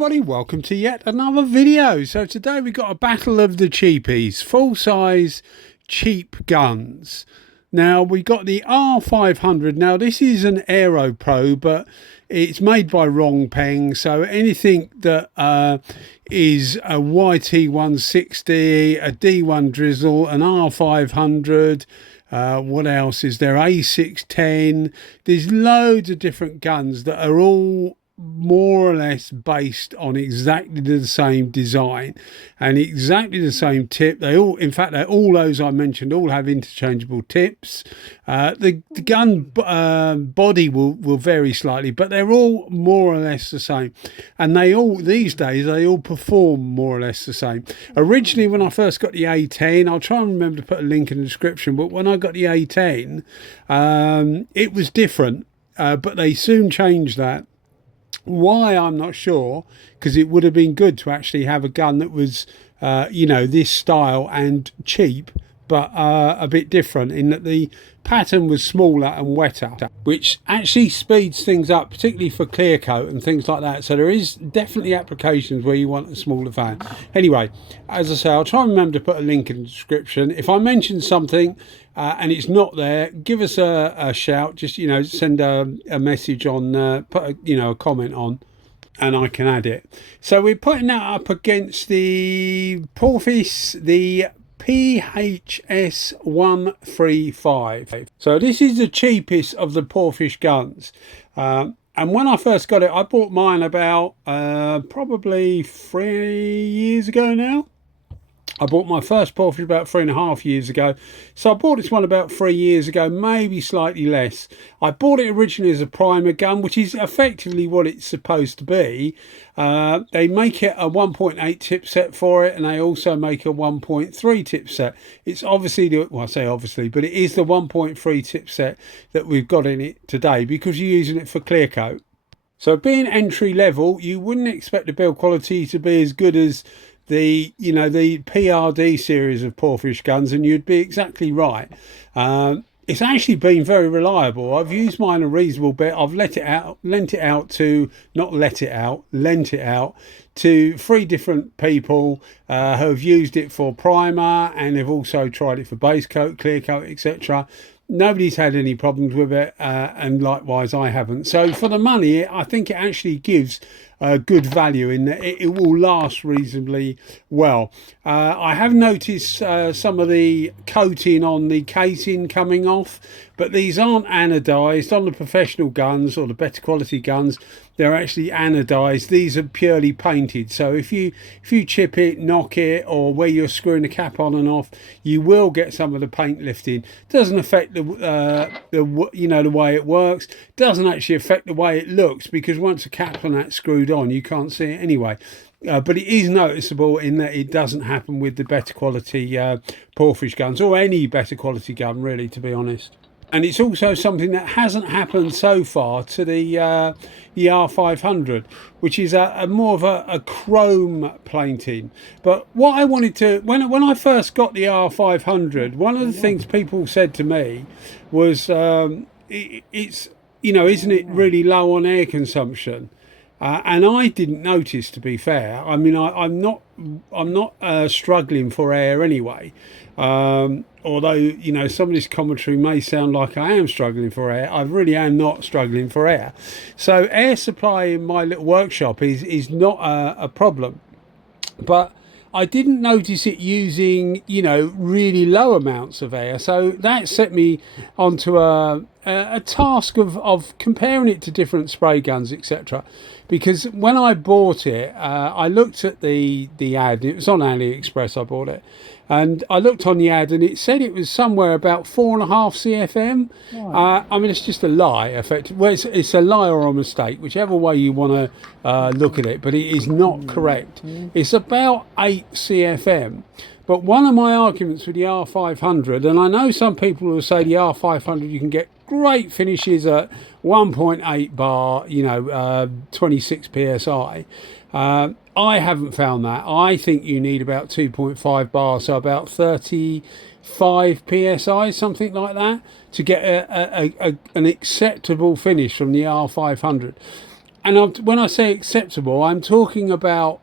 everybody, welcome to yet another video. So today we got a battle of the cheapies, full size cheap guns. Now we got the R500. Now this is an Aero Pro, but it's made by Rongpeng, so anything that is a YT160, a D1 Drizzle, an R500, what else is there, A610, there's loads of different guns that are all more or less based on exactly the same design and exactly the same tip. They all, in fact, all those I mentioned all have interchangeable tips. The gun body will vary slightly, but they're all more or less the same, and they all, these days, they all perform more or less the same. Originally, when I first got the A10, I'll try and remember to put a link in the description, but when I got the A10, it was different, but they soon changed that. Why, I'm not sure, because it would have been good to actually have a gun that was you know, this style and cheap, but a bit different in that the pattern was smaller and wetter, which actually speeds things up, particularly for ClearCoat and things like that. So there is definitely applications where you want a smaller fan. Anyway, as I say, I'll try and remember to put a link in the description. If I mention something and it's not there, give us a shout. Just, you know, send a message on, put a, you know, a comment on, and I can add it. So we're putting that up against the Porphis, the PHS135. So this is the cheapest of the Porphis guns, and when I first got it, I bought mine about probably 3 years ago now. I bought my first Porphis about 3.5 years ago, so I bought this one about 3 years ago, maybe slightly less. I bought it originally as a primer gun, which is effectively what it's supposed to be. They make it a 1.8 tip set for it, and they also make a 1.3 tip set. It's obviously the, well, I say obviously, but it is the 1.3 tip set that we've got in it today because you're using it for ClearCoat. So being entry level, you wouldn't expect the build quality to be as good as the, you know, the PRD series of Porphis guns, and you'd be exactly right. It's actually been very reliable. I've used mine a reasonable bit. I've lent it out to 3 different people who have used it for primer, and they've also tried it for base coat, ClearCoat, etc. Nobody's had any problems with it, and likewise I haven't. So for the money, I think it actually gives good value in that it will last reasonably well. I have noticed some of the coating on the casing coming off, but these aren't anodized. On the professional guns or the better quality guns, they're actually anodized. These are purely painted, so if you chip it, knock it, or where you're screwing the cap on and off, you will get some of the paint lifting. Doesn't affect the you know, the way it works. Doesn't actually affect the way it looks, because once the cap's on that screwed on, you can't see it anyway. But it is noticeable in that it doesn't happen with the better quality Porphis guns, or any better quality gun really, to be honest. And it's also something that hasn't happened so far to the R500, which is a more of a chrome painting. But what I wanted to, when I first got the R500, one of the things people said to me was, it's, you know, isn't it really low on air consumption? And I didn't notice, to be fair. I mean, I'm not struggling for air anyway. Although, you know, some of this commentary may sound like I am struggling for air. I really am not struggling for air. So air supply in my little workshop is not a problem. But I didn't notice it using, you know, really low amounts of air. So that set me onto a task of comparing it to different spray guns, etc. Because when I bought it, I looked at the ad. It was on AliExpress, I bought it. And I looked on the ad and it said it was somewhere about 4.5 CFM. Right. I mean, it's just a lie, effectively. Well, it's a lie or a mistake, whichever way you want to look at it, but it is not correct. It's about 8 CFM. But one of my arguments with the R500, and I know some people will say the R500 you can get great finishes at 1.8 bar, you know, 26 PSI. I haven't found that. I think you need about 2.5 bars, so about 35 PSI, something like that, to get an acceptable finish from the R500. and when I say acceptable, I'm talking about,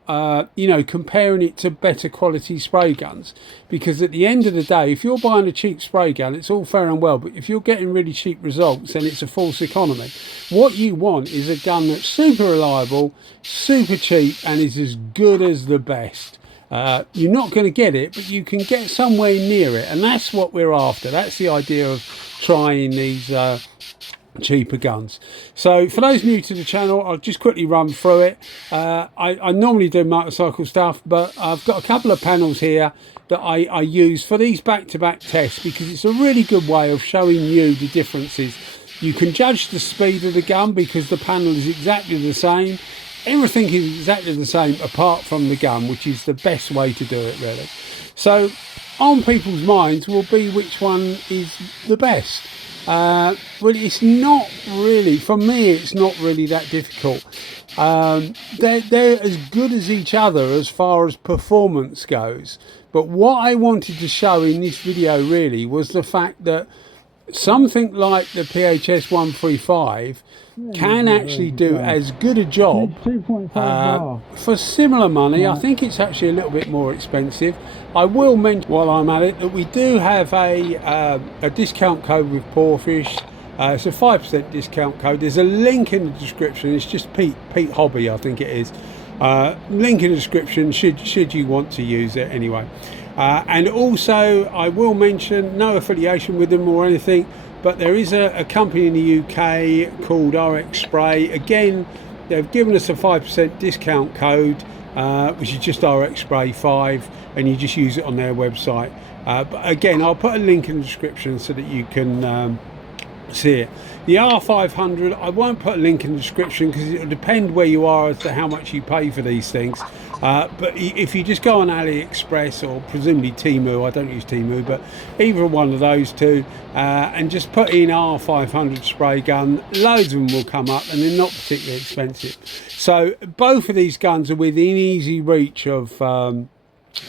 you know, comparing it to better quality spray guns. Because at the end of the day, if you're buying a cheap spray gun, it's all fair and well. But if you're getting really cheap results, then it's a false economy. What you want is a gun that's super reliable, super cheap, and is as good as the best. You're not going to get it, but you can get somewhere near it. And that's what we're after. That's the idea of trying these cheaper guns. So for those new to the channel, I'll just quickly run through it. I normally do motorcycle stuff, but I've got a couple of panels here that I use for these back-to-back tests, because it's a really good way of showing you the differences. You can judge the speed of the gun because the panel is exactly the same. Everything is exactly the same apart from the gun, which is the best way to do it, really. So on people's minds will be which one is the best. Well, it's not really, for me, it's not really that difficult. They're as good as each other as far as performance goes. But what I wanted to show in this video really was the fact that something like the PHS135 can actually do as good a job for similar money. I think it's actually a little bit more expensive. I will mention while I'm at it that we do have a discount code with Porphis. It's a 5% discount code. There's a link in the description. It's just Pete Hobby, I think it is. Link in the description should you want to use it anyway. And also I will mention, no affiliation with them or anything, but there is a company in the UK called RX Spray. Again, they've given us a 5% discount code, which is just RX Spray 5, and you just use it on their website. But again, I'll put a link in the description so that you can see it. The R500, I won't put a link in the description because it'll depend where you are as to how much you pay for these things. But if you just go on AliExpress or presumably Temu, I don't use Temu, but either one of those two, and just put in R500 spray gun, loads of them will come up, and they're not particularly expensive. So both of these guns are within easy reach of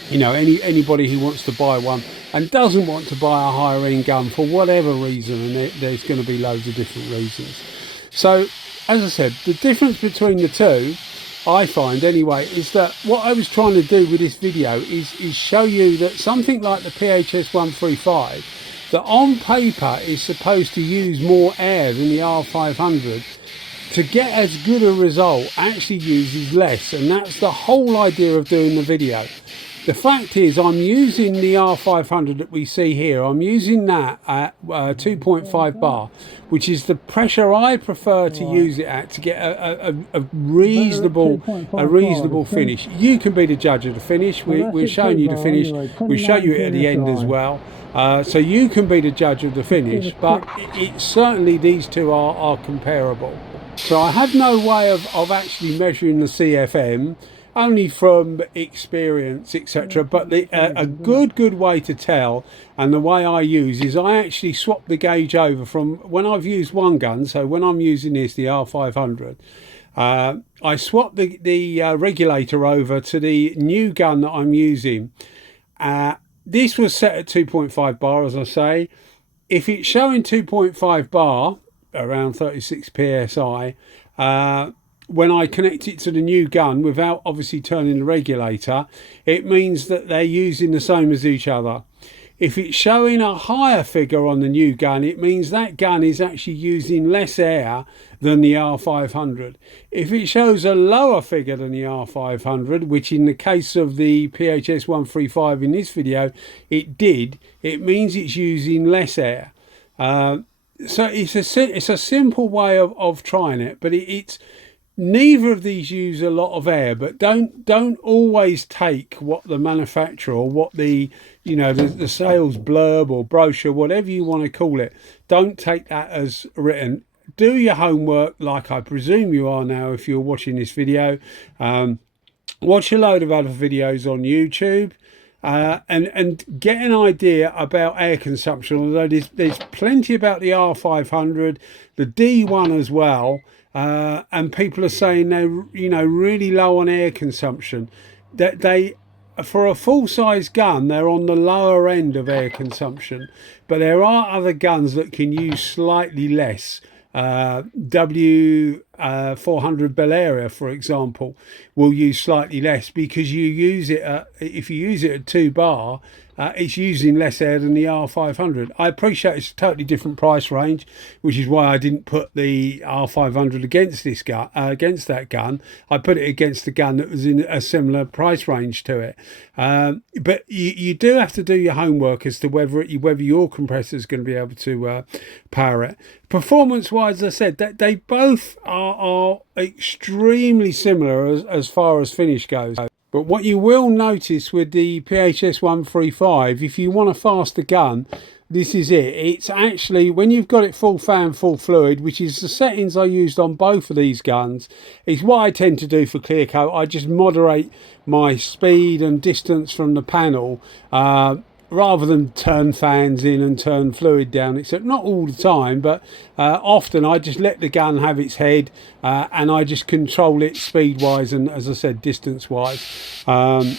you know, anybody who wants to buy one and doesn't want to buy a higher end gun for whatever reason, and there's going to be loads of different reasons. So as I said, the difference between the two, I find anyway, is that what I was trying to do with this video is show you that something like the PHS135, that on paper is supposed to use more air than the R500, to get as good a result actually uses less. And that's the whole idea of doing the video. The fact is, I'm using the R500 that we see here. I'm using that at 2.5 bar, which is the pressure I prefer to use it at to get a reasonable finish. You can be the judge of the finish. We're showing you the finish. We'll show you it at the end as well. So you can be the judge of the finish, but certainly these two are comparable. So I have no way of actually measuring the CFM, only from experience, etc. But a good way to tell, and the way I use, is I actually swap the gauge over from when I've used one gun. So when I'm using this, the R500, I swap the regulator over to the new gun that I'm using. This was set at 2.5 bar, as I say. If it's showing 2.5 bar, around 36 psi, when I connect it to the new gun without obviously turning the regulator, it means that they're using the same as each other. If it's showing a higher figure on the new gun, it means that gun is actually using less air than the R500. If it shows a lower figure than the R500, which in the case of the PHS135 in this video, it did, it means it's using less air. So it's a simple way of trying it, but it's neither of these use a lot of air. But don't always take what the manufacturer or what the the sales blurb or brochure, whatever you want to call it, don't take that as written. Do your homework, like I presume you are now if you're watching this video. Watch a load of other videos on YouTube. And get an idea about air consumption, although there's plenty about the R500, the D1 as well, and people are saying they're really low on air consumption. That they, for a full-size gun, they're on the lower end of air consumption, but there are other guns that can use slightly less. 400 Bel for example, will use slightly less, because you use it at, if you use it at 2 bar, it's using less air than the R500. I appreciate it's a totally different price range, which is why I didn't put the R500 against this gun, against that gun. I put it against the gun that was in a similar price range to it. But you do have to do your homework as to whether your compressor is going to be able to power it. Performance-wise, as I said, that they both are extremely similar as far as finish goes. But what you will notice with the PHS135, if you want a faster gun, this is it. It's actually, when you've got it full fan, full fluid, which is the settings I used on both of these guns, it's what I tend to do for ClearCoat. I just moderate my speed and distance from the panel, rather than turn fans in and turn fluid down, except not all the time, but often I just let the gun have its head, and I just control it speed wise and, as I said, distance wise, and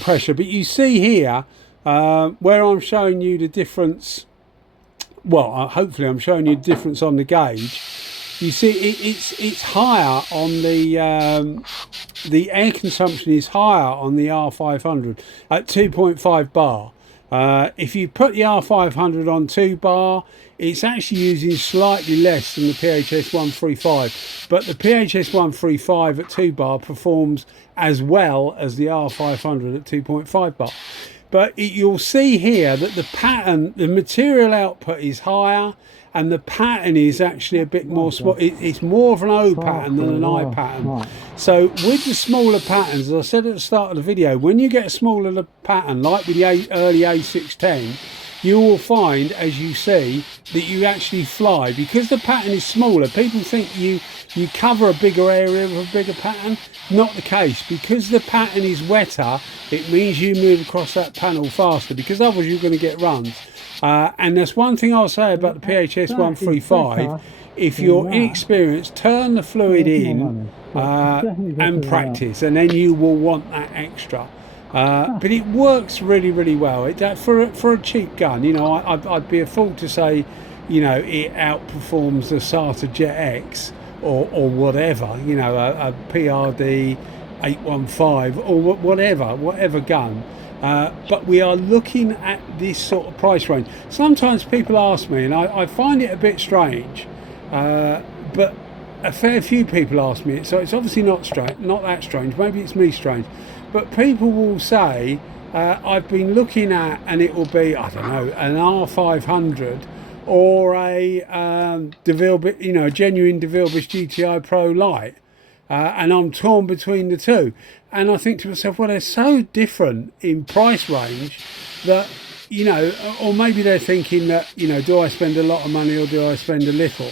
pressure. But you see here where I'm showing you the difference, well, hopefully I'm showing you the difference on the gauge. You see it's higher on the air consumption is higher on the R500 at 2.5 bar. If you put the R500 on 2 bar, it's actually using slightly less than the PHS135, but the PHS135 at 2 bar performs as well as the R500 at 2.5 bar. But you'll see here that the pattern, the material output is higher, and the pattern is actually a bit more small. It's more of an O pattern than an I pattern. So with the smaller patterns, as I said at the start of the video, when you get a smaller pattern, like with the early A610, you will find, as you see, that you actually fly. Because the pattern is smaller, people think you cover a bigger area with a bigger pattern. Not the case. Because the pattern is wetter, it means you move across that panel faster, because otherwise you're going to get runs. And that's one thing I'll say about the PHS135. If you're inexperienced, turn the fluid in and practice, and then you will want that extra. But it works really, really well. For a cheap gun, you know, I'd be a fool to say, you know, it outperforms the SATA Jet X or whatever, you know, a PRD815 or whatever gun. But we are looking at this sort of price range. Sometimes people ask me, and I find it a bit strange, but a fair few people ask me it, so it's obviously not that strange. Maybe it's me strange, but people will say, I've been looking at, and it will be, I don't know, an R500 or a DeVille, you know, a genuine DeVille GTI Pro Lite. And I'm torn between the two, and I think to myself, well, they're so different in price range that, you know, or maybe they're thinking that, you know, do I spend a lot of money or do I spend a little?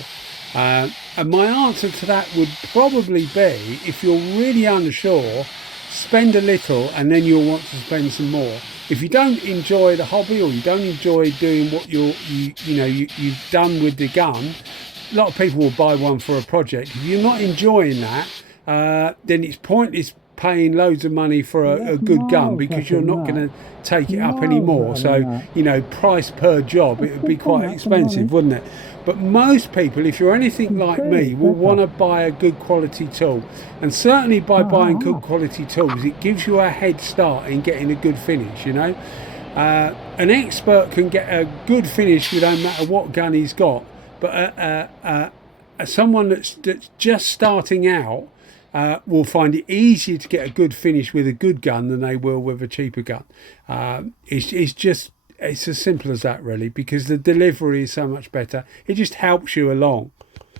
And my answer to that would probably be, if you're really unsure, spend a little and then you'll want to spend some more. If you don't enjoy the hobby, or you don't enjoy doing what you've done with the gun, a lot of people will buy one for a project. If you're not enjoying that, then it's pointless paying loads of money for a good gun, because you're not going to take it up anymore. So, you know, price per job, it would be quite expensive, wouldn't it? But most people, if you're anything like me, will want to buy a good quality tool. And certainly by buying good quality tools, it gives you a head start in getting a good finish, you know. An expert can get a good finish with no matter what gun he's got. But someone that's just starting out will find it easier to get a good finish with a good gun than they will with a cheaper gun. It's as simple as that, really, because the delivery is so much better. It just helps you along.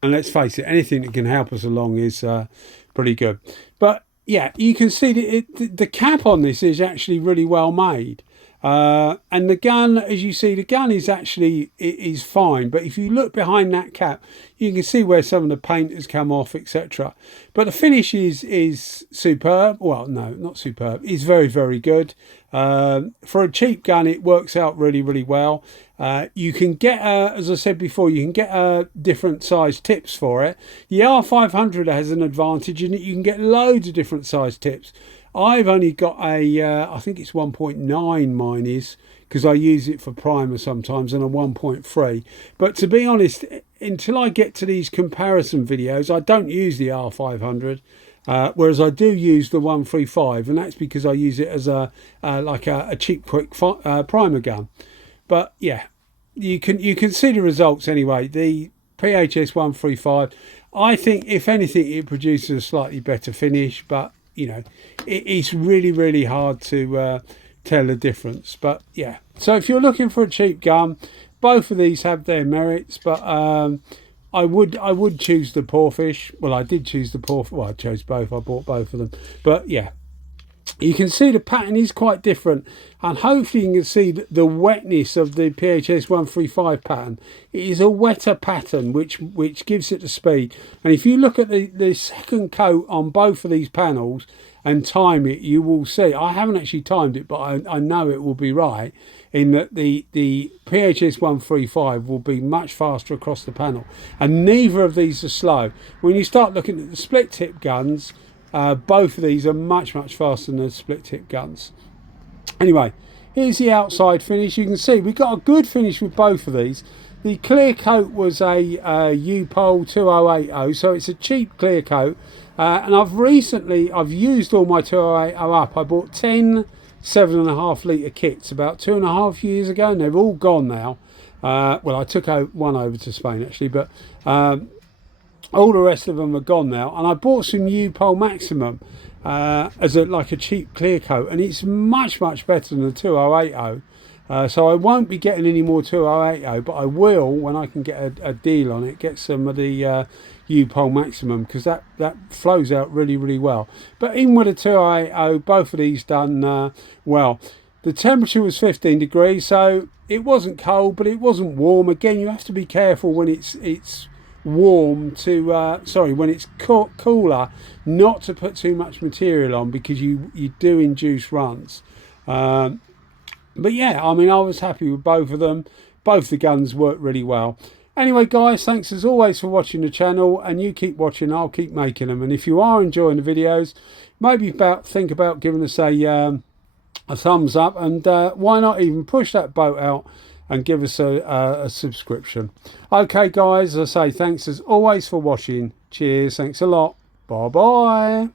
And let's face it, anything that can help us along is pretty good. But yeah, you can see that the cap on this is actually really well made. And the gun, as you see, the gun is fine, but if you look behind that cap, you can see where some of the paint has come off, etc. But the finish is superb. Well, no, not superb. It's very, very good. For a cheap gun, it works out really, really well. You can get, as I said before, you can get different size tips for it. The R500 has an advantage in that you can get loads of different size tips. I've only got I think it's 1.9 mine is, because I use it for primer sometimes, and a 1.3. But to be honest, until I get to these comparison videos, I don't use the R500. Whereas I do use the 135, and that's because I use it as like a cheap, quick primer gun. But yeah, you can see the results anyway. The PHS135, I think if anything, it produces a slightly better finish, but you know, it's really hard to tell the difference. But yeah, so if you're looking for a cheap gun, both of these have their merits, but I would choose the Porphis. Well, I did choose the Porphis. Well, I chose both. I bought both of them. But yeah, you can see the pattern is quite different, and hopefully you can see the wetness of the PHS135 pattern. It is a wetter pattern, which gives it the speed. And if you look at the second coat on both of these panels and time it, you will see. I haven't actually timed it, but I know it will be right, in that the PHS135 will be much faster across the panel, and neither of these are slow. When you start looking at the split tip guns, both of these are much faster than the split tip guns. Anyway, here's the outside finish. You can see we got a good finish with both of these. The clear coat was a U-Pol 2080, so it's a cheap clear coat. And I've used all my 2080 up. I bought 10 7.5 litre kits about 2.5 years ago, and they've all gone now. Well, I took one over to Spain actually, but all the rest of them are gone now. And I bought some U-Pol Maximum as like a cheap clear coat, and it's much better than the 2080. So I won't be getting any more 2080, but I will, when I can get a deal on it, get some of the U-Pol Maximum, because that flows out really well. But even with the 2080, both of these done well. The temperature was 15 degrees, so it wasn't cold, but it wasn't warm. Again, you have to be careful when it's warm to when it's cooler, not to put too much material on, because you do induce runs. But yeah, I mean, I was happy with both of them. Both the guns work really well. Anyway, guys, thanks as always for watching the channel, and you keep watching, I'll keep making them. And if you are enjoying the videos, maybe think about giving us a thumbs up, and why not even push that boat out and give us a subscription. Okay, guys, as I say, thanks as always for watching. Cheers, thanks a lot. Bye bye.